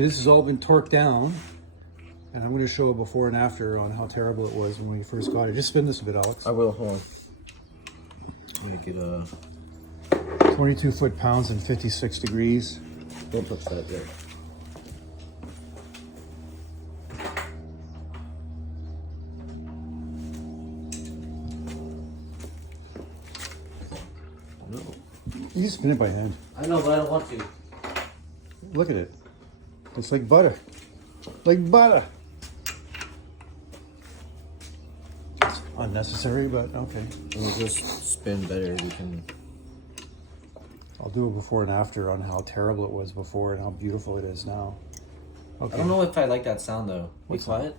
This has all been torqued down, and I'm going to show a before and after on how terrible it was when we first got it. Just spin this a bit, Alex. I will, hold on. Make it 22 foot-pounds and 56 degrees. don't touch that yet. No. You can spin it by hand. I know, but I don't want to. Look at it. It's like butter. Like butter. It's unnecessary, but okay. It'll just spin better. We can. I'll do a before and after on how terrible it was before and how beautiful it is now. Okay. I don't know if I like that sound though. Be quiet.